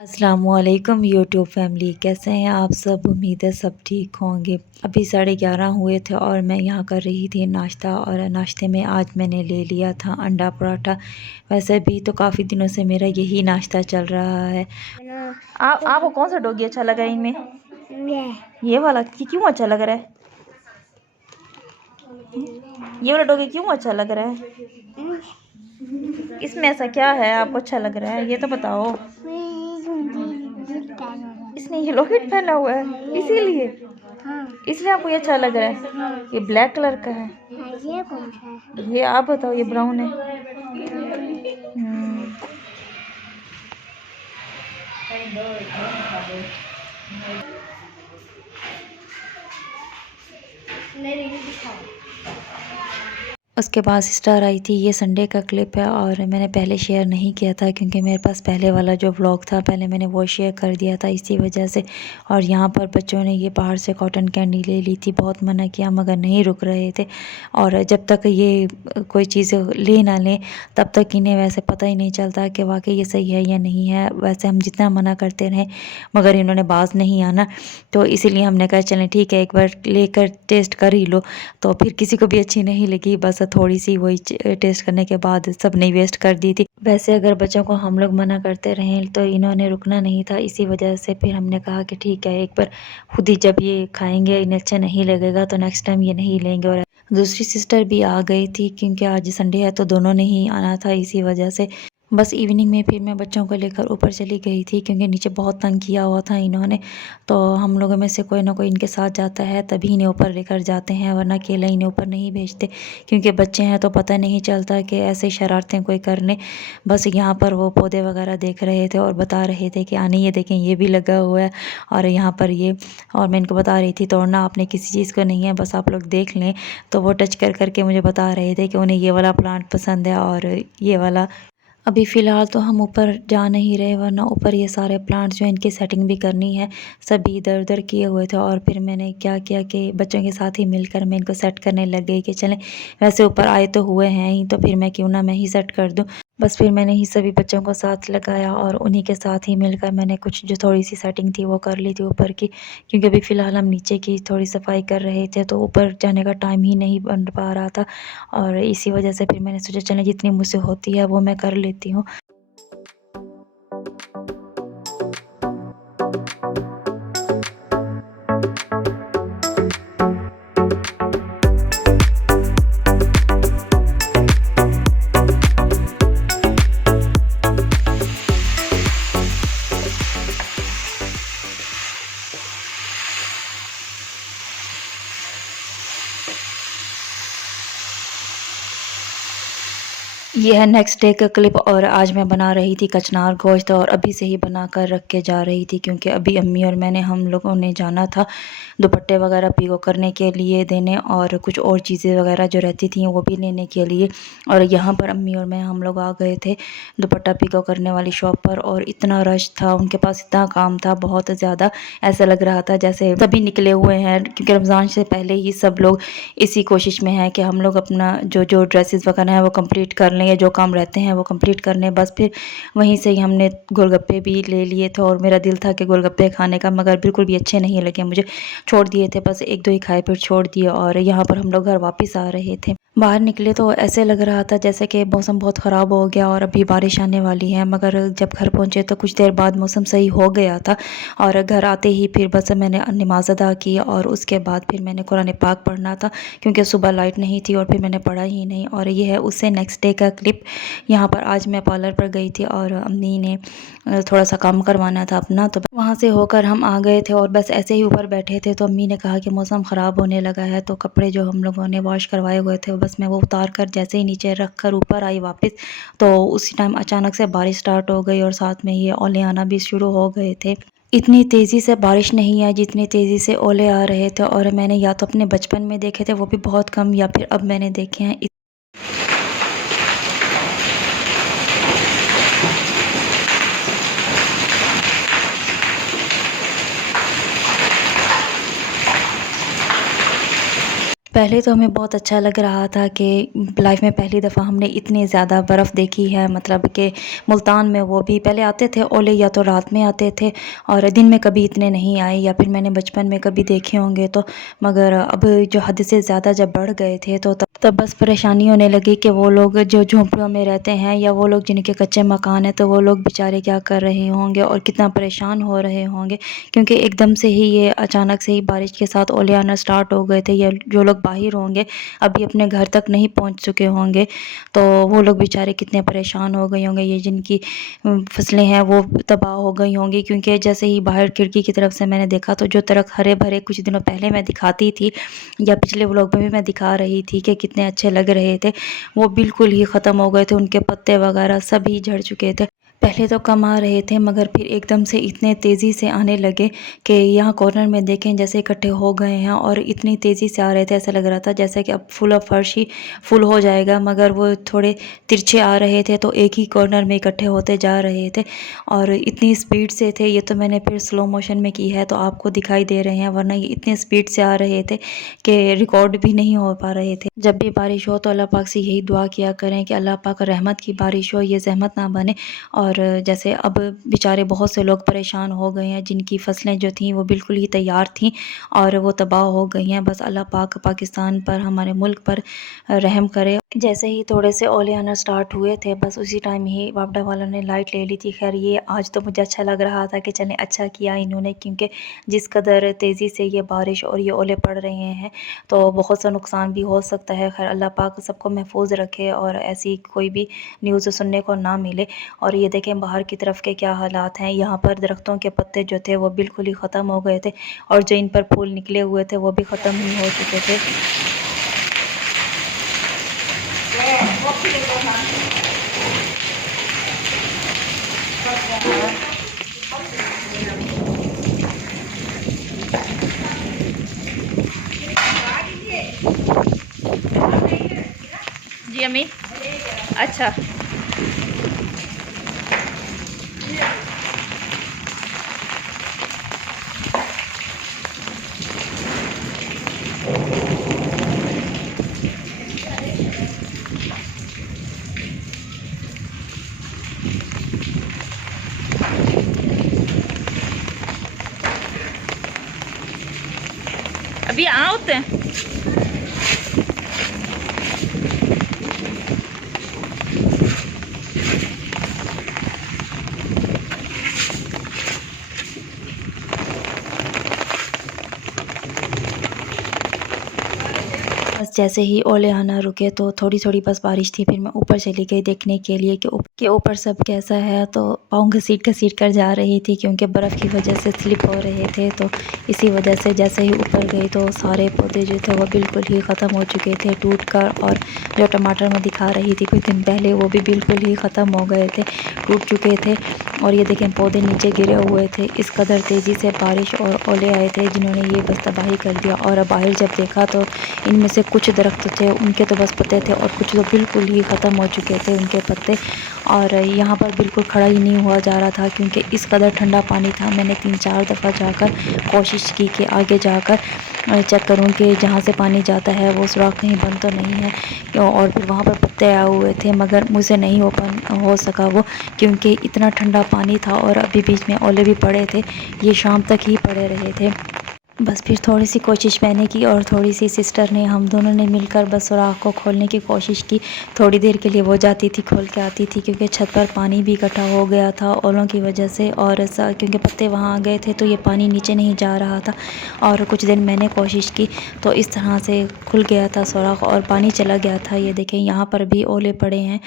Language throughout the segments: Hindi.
अस्सलामुअलैकुम यूट्यूब फैमिली, कैसे हैं आप सब। उम्मीद है सब ठीक होंगे। अभी 11:30 हुए थे और मैं यहाँ कर रही थी नाश्ता। और नाश्ते में आज मैंने ले लिया था अंडा पराठा। वैसे भी तो काफ़ी दिनों से मेरा यही नाश्ता चल रहा है। आपको कौन सा डॉगी अच्छा लगा इनमें? ये वाला क्यों अच्छा लग रहा है? ये वाला डॉगी क्यों अच्छा लग रहा है? इसमें ऐसा क्या है आपको अच्छा लग रहा है, ये तो बताओ। इसने ये लॉकेट पहना हुआ है इसीलिए इसलिए आपको ये अच्छा लग रहा है। ये ब्लैक कलर का है। ये कौन सा है? ये आप बताओ। ये ब्राउन है। उसके बाद सिस्टर आई थी। ये संडे का क्लिप है और मैंने पहले शेयर नहीं किया था क्योंकि मेरे पास पहले वाला जो व्लॉग था पहले मैंने वो शेयर कर दिया था इसी वजह से। और यहाँ पर बच्चों ने ये बाहर से कॉटन कैंडी ले ली थी। बहुत मना किया मगर नहीं रुक रहे थे। और जब तक ये कोई चीज़ ले ना लें तब तक इन्हें वैसे पता ही नहीं चलता कि वाकई ये सही है या नहीं है। वैसे हम जितना मना करते रहे मगर इन्होंने बाज नहीं आना, तो इसीलिए हमने कहा चलें ठीक है एक बार लेकर टेस्ट कर ही लो। तो फिर किसी को भी अच्छी नहीं लगी, बस थोड़ी सी वही टेस्ट करने के बाद सब ने वेस्ट कर दी थी। वैसे अगर बच्चों को हम लोग मना करते रहें तो इन्होंने रुकना नहीं था। इसी वजह से फिर हमने कहा कि ठीक है एक बार खुद ही जब ये खाएंगे इन्हें अच्छा नहीं लगेगा तो नेक्स्ट टाइम ये नहीं लेंगे। और दूसरी सिस्टर भी आ गई थी क्योंकि आज संडे है तो दोनों ने ही आना था। इसी वजह से बस इवनिंग में फिर मैं बच्चों को लेकर ऊपर चली गई थी क्योंकि नीचे बहुत तंग किया हुआ था इन्होंने। तो हम लोगों में से कोई ना कोई इनके साथ जाता है तभी इन्हें ऊपर लेकर जाते हैं, वरना अकेला इन्हें ऊपर नहीं भेजते क्योंकि बच्चे हैं तो पता नहीं चलता कि ऐसे शरारतें कोई करने। बस यहाँ पर वो पौधे वगैरह देख रहे थे और बता रहे थे कि आने ये देखें ये भी लगा हुआ है और यहाँ पर ये। और मैं इनको बता रही थी तोड़ना आपने किसी चीज़ को नहीं है, बस आप लोग देख लें। तो वो टच कर करके मुझे बता रहे थे कि उन्हें ये वाला प्लांट पसंद है और ये वाला। अभी फ़िलहाल तो हम ऊपर जा नहीं रहे वरना ऊपर ये सारे प्लांट्स जो हैं इनकी सेटिंग भी करनी है। सभी इधर उधर किए हुए थे और फिर मैंने क्या किया कि बच्चों के साथ ही मिलकर मैं इनको सेट करने लग गई कि चलें वैसे ऊपर आए तो हुए हैं ही तो फिर मैं क्यों ना मैं ही सेट कर दूं। बस फिर मैंने ही सभी बच्चों को साथ लगाया और उन्हीं के साथ ही मिलकर मैंने कुछ जो थोड़ी सी सेटिंग थी वो कर ली थी ऊपर की, क्योंकि अभी फ़िलहाल हम नीचे की थोड़ी सफाई कर रहे थे तो ऊपर जाने का टाइम ही नहीं बन पा रहा था। और इसी वजह से फिर मैंने सोचा चलें जितनी मुझसे होती है वो मैं कर लेती हूँ। ये है नेक्स्ट डे का क्लिप और आज मैं बना रही थी कचनार गोश्त और अभी से ही बना कर रख के जा रही थी क्योंकि अभी अम्मी और मैंने हम लोगों ने जाना था दुपट्टे वगैरह पीको करने के लिए देने और कुछ और चीज़ें वगैरह जो रहती थी वो भी लेने के लिए। और यहाँ पर अम्मी और मैं हम लोग आ गए थे दुपट्टा पीको करने वाली शॉप पर और इतना रश था, उनके पास इतना काम था बहुत ज़्यादा। ऐसा लग रहा था जैसे सभी निकले हुए हैं क्योंकि रमज़ान से पहले ही सब लोग इसी कोशिश में है कि हम लोग अपना जो जो ड्रेसेस वगैरह है वो कंप्लीट कर लें या जो काम रहते हैं वो कंप्लीट कर लें। बस फिर वहीं से ही हमने गोलगप्पे भी ले लिए थे और मेरा दिल था कि गोलगप्पे खाने का मगर बिल्कुल भी अच्छे नहीं लगे मुझे, छोड़ दिए थे। बस एक दो ही खाए फिर छोड़ दिए और यहाँ पर हम लोग घर वापस आ रहे थे। बाहर निकले तो ऐसे लग रहा था जैसे कि मौसम बहुत ख़राब हो गया और अभी बारिश आने वाली है, मगर जब घर पहुँचे तो कुछ देर बाद मौसम सही हो गया था। और घर आते ही फिर बस मैंने नमाज़ अदा की और उसके बाद फिर मैंने कुरान पाक पढ़ना था क्योंकि सुबह लाइट नहीं थी और फिर मैंने पढ़ा ही नहीं। और ये है उससे नेक्स्ट डे का क्लिप। यहाँ पर आज मैं पार्लर पर गई थी और अम्मी ने थोड़ा सा काम करवाना था अपना, तो वहाँ से होकर हम आ गए थे और बस ऐसे ही ऊपर बैठे थे तो अम्मी ने कहा कि मौसम ख़राब होने लगा है तो कपड़े जो हम लोगों ने वॉश करवाए हुए थे बस मैं वो उतार कर जैसे ही नीचे रख कर ऊपर आई वापस, तो उसी टाइम अचानक से बारिश स्टार्ट हो गई और साथ में ये ओले आना भी शुरू हो गए थे। इतनी तेज़ी से बारिश नहीं आई जितनी तेज़ी से ओले आ रहे थे और मैंने या तो अपने बचपन में देखे थे वो भी बहुत कम या फिर अब मैंने देखे हैं। पहले तो हमें बहुत अच्छा लग रहा था कि लाइफ में पहली दफ़ा हमने इतनी ज़्यादा बर्फ़ देखी है, मतलब कि मुल्तान में वो भी पहले आते थे ओले, या तो रात में आते थे और दिन में कभी इतने नहीं आए, या फिर मैंने बचपन में कभी देखे होंगे तो। मगर अब जो हद से ज़्यादा जब बढ़ गए थे तो तब बस परेशानी होने लगी कि वो लोग जो झोंपड़ियों में रहते हैं या वो लोग जिनके कच्चे मकान हैं, तो वो लोग बेचारे क्या कर रहे होंगे और कितना परेशान हो रहे होंगे, क्योंकि एकदम से ही ये अचानक से ही बारिश के साथ ओले आना स्टार्ट हो गए थे। या जो लोग बाहर होंगे अभी अपने घर तक नहीं पहुंच चुके होंगे, तो वो लोग बेचारे कितने परेशान हो गए होंगे। ये जिनकी फसलें हैं वो तबाह हो गई होंगी, क्योंकि जैसे ही बाहर खिड़की की तरफ से मैंने देखा तो जो तरफ हरे भरे कुछ दिनों पहले मैं दिखाती थी या पिछले व्लॉग में भी मैं दिखा रही थी कि कितने अच्छे लग रहे थे, वो बिल्कुल ही ख़त्म हो गए थे। उनके पत्ते वगैरह सभी झड़ चुके थे। पहले तो कम आ रहे थे मगर फिर एकदम से इतने तेज़ी से आने लगे कि यहाँ कॉर्नर में देखें जैसे इकट्ठे हो गए हैं, और इतनी तेज़ी से आ रहे थे, ऐसा लग रहा था जैसे कि अब फुल फर्श ही फुल हो जाएगा, मगर वो थोड़े तिरछे आ रहे थे तो एक ही कॉर्नर में इकट्ठे होते जा रहे थे और इतनी स्पीड से थे। ये तो मैंने फिर स्लो मोशन में की है तो आपको दिखाई दे रहे हैं, वरना ये इतने स्पीड से आ रहे थे कि रिकॉर्ड भी नहीं हो पा रहे थे। जब भी बारिश हो तो अल्लाह पाक से यही दुआ किया करें कि अल्लाह पाक रहमत की बारिश हो, ये ज़हमत ना बने। और जैसे अब बेचारे बहुत से लोग परेशान हो गए हैं जिनकी फसलें जो थीं वो बिल्कुल ही तैयार थीं और वो तबाह हो गई हैं। बस अल्लाह पाक पाकिस्तान पर, हमारे मुल्क पर रहम करे। जैसे ही थोड़े से ओले आना स्टार्ट हुए थे बस उसी टाइम ही वापडा वालों ने लाइट ले ली थी। खैर ये आज तो मुझे अच्छा लग रहा था कि चलें अच्छा किया इन्होंने, क्योंकि जिस कदर तेज़ी से ये बारिश और ये ओले पड़ रहे हैं तो बहुत सा नुकसान भी हो सकता है। खैर अल्लाह पाक सबको महफूज रखे और ऐसी कोई भी न्यूज़ सुनने को ना मिले। और ये देखें बाहर की तरफ के क्या हालात हैं। यहाँ पर दरख्तों के पत्ते जो थे वो बिल्कुल ही ख़त्म हो गए थे और जो इन पर फूल निकले हुए थे वो भी ख़त्म ही हो चुके थे। जी अम्मी, अच्छा अभी आउट है। बस जैसे ही ओले आना रुके तो थोड़ी-थोड़ी बस बारिश थी, फिर मैं ऊपर चली गई देखने के लिए कि ऊपर सब कैसा है। तो पाँव घसीट-घसीट कर जा रही थी क्योंकि बर्फ़ की वजह से स्लिप हो रहे थे, तो इसी वजह से जैसे ही ऊपर गई तो सारे पौधे जो थे वो बिल्कुल ही ख़त्म हो चुके थे टूट कर, और जो टमाटर मैं दिखा रही थी कुछ दिन पहले वो भी बिल्कुल ही ख़त्म हो गए थे, टूट चुके थे। और ये देखें पौधे नीचे गिरे हुए थे, इस कदर तेज़ी से बारिश और ओले आए थे जिन्होंने ये बस तबाही कर दिया। और बाहर जब देखा तो इनमें से कुछ दरख्त थे उनके तो बस पत्ते थे और कुछ तो बिल्कुल ही ख़त्म हो चुके थे उनके पत्ते। और यहाँ पर बिल्कुल खड़ा ही नहीं हुआ जा रहा था क्योंकि इस कदर ठंडा पानी था। मैंने 3-4 दफ़ा जाकर कोशिश की कि आगे जाकर चेक करूँ कि जहाँ से पानी जाता है वो सुराख कहीं बंद तो नहीं है, और फिर वहाँ पर पत्ते आए हुए थे मगर मुझसे नहीं हो सका वो, क्योंकि इतना ठंडा पानी था और अभी बीच में ओले भी पड़े थे, ये शाम तक ही पड़े रहे थे। बस फिर थोड़ी सी कोशिश मैंने की और थोड़ी सी सिस्टर ने, हम दोनों ने मिलकर बस सुराख को खोलने की कोशिश की। थोड़ी देर के लिए वो जाती थी खोल के आती थी क्योंकि छत पर पानी भी इकट्ठा हो गया था ओलों की वजह से, और क्योंकि पत्ते वहाँ आ गए थे तो ये पानी नीचे नहीं जा रहा था। और कुछ दिन मैंने कोशिश की तो इस तरह से खुल गया था सुराख और पानी चला गया था। ये देखें यहाँ पर भी ओले पड़े हैं।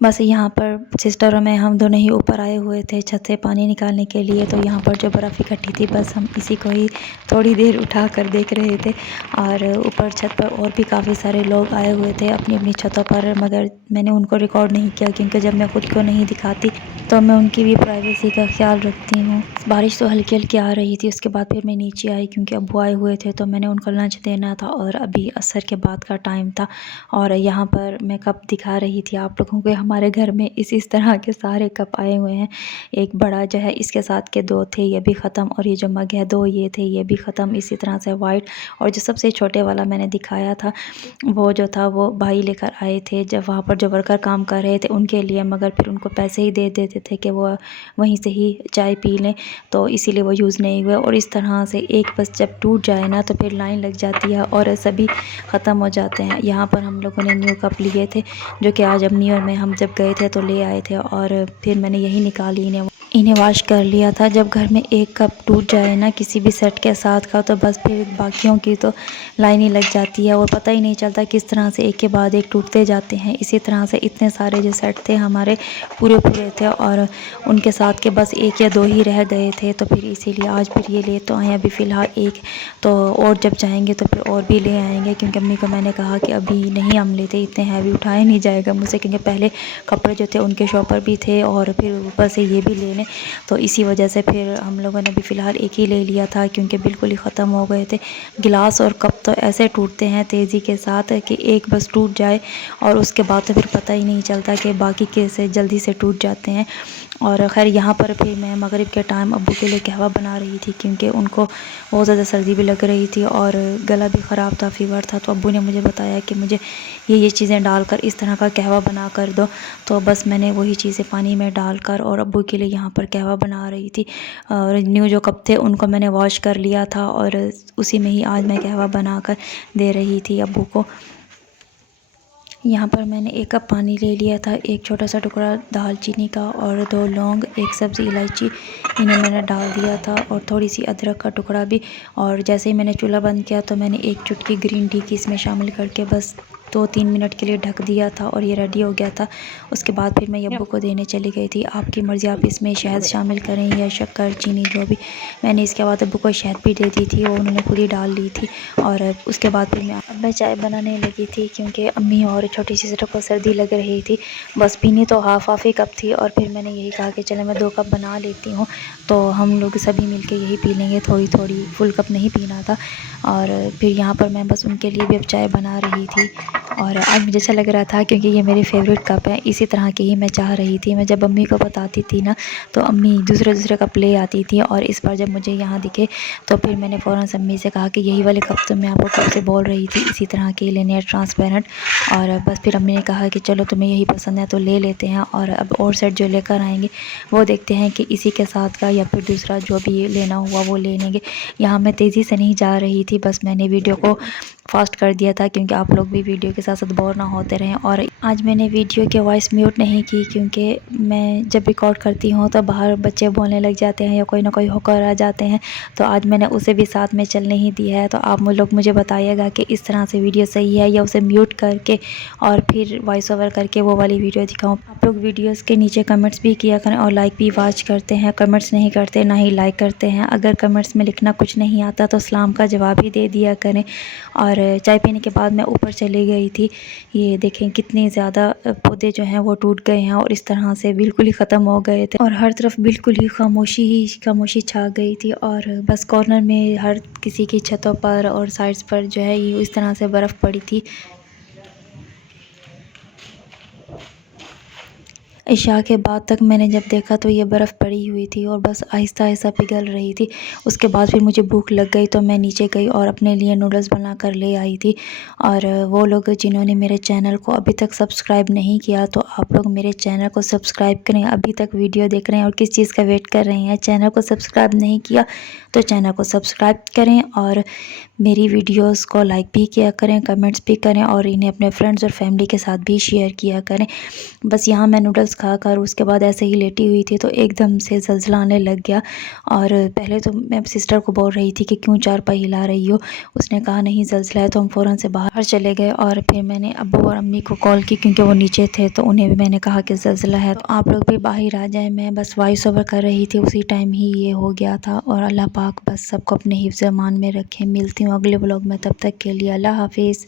बस यहाँ पर सिस्टर और मैं हम दोनों ही ऊपर आए हुए थे छत से पानी निकालने के लिए, तो यहाँ पर जो बर्फ़ इकट्ठी थी बस हम इसी को ही थोड़ी देर उठा कर देख रहे थे। और ऊपर छत पर और भी काफ़ी सारे लोग आए हुए थे अपनी अपनी छतों पर, मगर मैंने उनको रिकॉर्ड नहीं किया क्योंकि जब मैं खुद को नहीं दिखाती तो मैं उनकी भी प्राइवेसी का ख्याल रखती हूँ। बारिश तो हल्की हल्की आ रही थी। उसके बाद फिर मैं नीचे आई क्योंकि अब्बू आए हुए थे तो मैंने उनको लंच देना था और अभी असर के बाद का टाइम था। और यहाँ पर मैं कप दिखा रही थी आप लोगों को। हमारे घर में इस तरह के सारे कप आए हुए हैं। एक बड़ा जो है इसके साथ के 2 थे, ये भी ख़त्म, और ये जो मग है 2 ये थे, ये भी ख़त्म। इसी तरह से वाइट, और जो सबसे छोटे वाला मैंने दिखाया था वो जो था वो भाई लेकर आए थे जब वहाँ पर जो वर्कर काम कर रहे थे उनके लिए, मगर फिर उनको पैसे ही दे देते थे कि वो वहीं से ही चाय पी लें, तो इसीलिए वो यूज़ नहीं हुए। और इस तरह से एक बस जब टूट जाए ना तो फिर लाइन लग जाती है और सभी ख़त्म हो जाते हैं। यहाँ पर हम लोगों ने न्यू कप लिए थे जो कि आज अम्मी और मैं हम जब गए थे तो ले आए थे, और फिर मैंने यही निकाली, इन्हें वॉश कर लिया था। जब घर में एक कप टूट जाए ना किसी भी सेट के साथ का तो बस फिर बाकियों की तो लाइन ही लग जाती है और पता ही नहीं चलता किस तरह से एक के बाद एक टूटते जाते हैं। इसी तरह से इतने सारे जो सेट थे हमारे पूरे थे और उनके साथ के बस 1 या 2 ही रह गए थे, तो फिर इसीलिए आज फिर ये ले तो आए अभी फ़िलहाल एक, तो और जब जाएंगे तो फिर और भी ले आएंगे, क्योंकि अम्मी को मैंने कहा कि अभी नहीं हम लेते, इतने हैवी उठाया नहीं जाएगा मुझसे, क्योंकि पहले कपड़े जो थे उनके शॉपर भी थे और फिर ऊपर से ये भी ले लें, तो इसी वजह से फिर हम लोगों ने भी फ़िलहाल एक ही ले लिया था क्योंकि बिल्कुल ही ख़त्म हो गए थे। गिलास और कप तो ऐसे टूटते हैं तेज़ी के साथ कि एक बस टूट जाए और उसके बाद तो फिर पता ही नहीं चलता कि बाकी कैसे जल्दी से टूट जाते हैं। और ख़ैर यहाँ पर फिर मैं मगरिब के टाइम अब्बू के लिए कहवा बना रही थी क्योंकि उनको बहुत ज़्यादा सर्दी भी लग रही थी और गला भी ख़राब था, फ़ीवर था, तो अब्बू ने मुझे बताया कि मुझे ये चीज़ें डालकर इस तरह का कहवा बना कर दो। तो बस मैंने वही चीज़ें पानी में डालकर और अब्बू के लिए यहाँ पर कहवा बना रही थी। और न्यू जो कप थे उनको मैंने वॉश कर लिया था और उसी में ही आज मैं कहवा बनाकर दे रही थी अब्बू को। यहाँ पर मैंने 1 कप पानी ले लिया था, एक छोटा सा टुकड़ा दालचीनी का और 2 लौंग, 1 सब्ज़ी इलायची, इन्हें मैंने डाल दिया था और थोड़ी सी अदरक का टुकड़ा भी। और जैसे ही मैंने चूल्हा बंद किया तो मैंने 1 चुटकी ग्रीन टी की इसमें शामिल करके बस 2-3 मिनट के लिए ढक दिया था और ये रेडी हो गया था। उसके बाद फिर मैं अब्बू को देने चली गई थी। आपकी मर्ज़ी, आप इसमें शहद शामिल करें या शक्कर, चीनी, जो भी। मैंने इसके बाद अब्बू को शहद भी दे दी थी और उन्होंने पूरी डाल ली थी। और उसके बाद फिर मैं चाय बनाने लगी थी क्योंकि अम्मी और छोटी सिस्टर को सर्दी लग रही थी। बस पीनी तो हाफ़ ही कप थी और फिर मैंने यही कहा कि चलो मैं 2 कप बना लेती हूँ, तो हम लोग सभी मिलके यही पी लेंगे, थोड़ी-थोड़ी, फुल कप नहीं पीना था। और फिर यहाँ पर मैं बस उनके लिए भी अब चाय बना रही थी और आज मुझे अच्छा लग रहा था क्योंकि ये मेरे फेवरेट कप है, इसी तरह की ही मैं चाह रही थी। मैं जब अम्मी को बताती थी ना तो अम्मी दूसरे कप ले आती थी और इस बार जब मुझे यहाँ दिखे तो फिर मैंने फ़ौरन से अम्मी से कहा कि यही वाले कप तो मैं आपको कब से बोल रही थी, इसी तरह के लेने हैं, ट्रांसपेरेंट। और बस फिर अम्मी ने कहा कि चलो तुम्हें यही पसंद है तो ले लेते हैं, और अब और सेट जो लेकर आएंगे वो देखते हैं कि इसी के साथ का या फिर दूसरा जो भी लेना हुआ वो ले लेंगे। यहाँ मैं तेज़ी से नहीं जा रही थी, बस मैंने वीडियो को फास्ट कर दिया था क्योंकि आप लोग भी वीडियो के साथ साथ बोर ना होते रहें। और आज मैंने वीडियो की वॉइस म्यूट नहीं की क्योंकि मैं जब रिकॉर्ड करती हूँ तो बाहर बच्चे बोलने लग जाते हैं या कोई ना कोई होकर आ जाते हैं, तो आज मैंने उसे भी साथ में चलने ही दिया है। तो आप लोग मुझे बताइएगा कि इस तरह से वीडियो सही है या उसे म्यूट करके और फिर वॉइस ओवर करके वो वाली वीडियो दिखाऊँ। आप लोग वीडियोज़ के नीचे कमेंट्स भी किया करें और लाइक भी वॉच करते हैं, कमेंट्स नहीं करते ना ही लाइक करते हैं। अगर कमेंट्स में लिखना कुछ नहीं आता तो सलाम का जवाब ही दे दिया करें। और चाय पीने के बाद मैं ऊपर चली गई थी। ये देखें कितने ज़्यादा पौधे जो हैं वो टूट गए हैं और इस तरह से बिल्कुल ही ख़त्म हो गए थे और हर तरफ बिल्कुल ही खामोशी छा गई थी। और बस कॉर्नर में हर किसी की छतों पर और साइड्स पर जो है ये इस तरह से बर्फ़ पड़ी थी। इशा के बाद तक मैंने जब देखा तो ये बर्फ़ पड़ी हुई थी और बस आहिस्ता-आहिस्ता पिघल रही थी। उसके बाद फिर मुझे भूख लग गई तो मैं नीचे गई और अपने लिए नूडल्स बना कर ले आई थी। और वो लोग जिन्होंने मेरे चैनल को अभी तक सब्सक्राइब नहीं किया तो आप लोग मेरे चैनल को सब्सक्राइब करें। अभी तक वीडियो देख रहे हैं और किस चीज़ का वेट कर रहे हैं, चैनल को सब्सक्राइब नहीं किया तो चैनल को सब्सक्राइब करें और मेरी वीडियोस को लाइक भी किया करें, कमेंट्स भी करें और इन्हें अपने फ्रेंड्स और फैमिली के साथ भी शेयर किया करें। बस यहाँ मैं नूडल्स खाकर उसके बाद ऐसे ही लेटी हुई थी तो एकदम से ज़लज़ला आने लग गया। और पहले तो मैं सिस्टर को बोल रही थी कि क्यों चारपाई हिला रही हो, उसने कहा नहीं ज़लज़ला है, तो हम फ़ौरन से बाहर चले गए। और फिर मैंने अब्बू और अम्मी को कॉल की क्योंकि वो नीचे थे, तो उन्हें भी मैंने कहा कि ज़लज़ला है तो आप लोग भी बाहर आ जाएँ। मैं बस वॉइस ओवर कर रही थी, उसी टाइम ही ये हो गया था। और अल्लाह पाक बस सबको अपने हिफ्ज़-ए-अमान में रखें। मिलती हूँ अगले व्लॉग में, तब तक के लिए अल्लाह हाफ़िज़।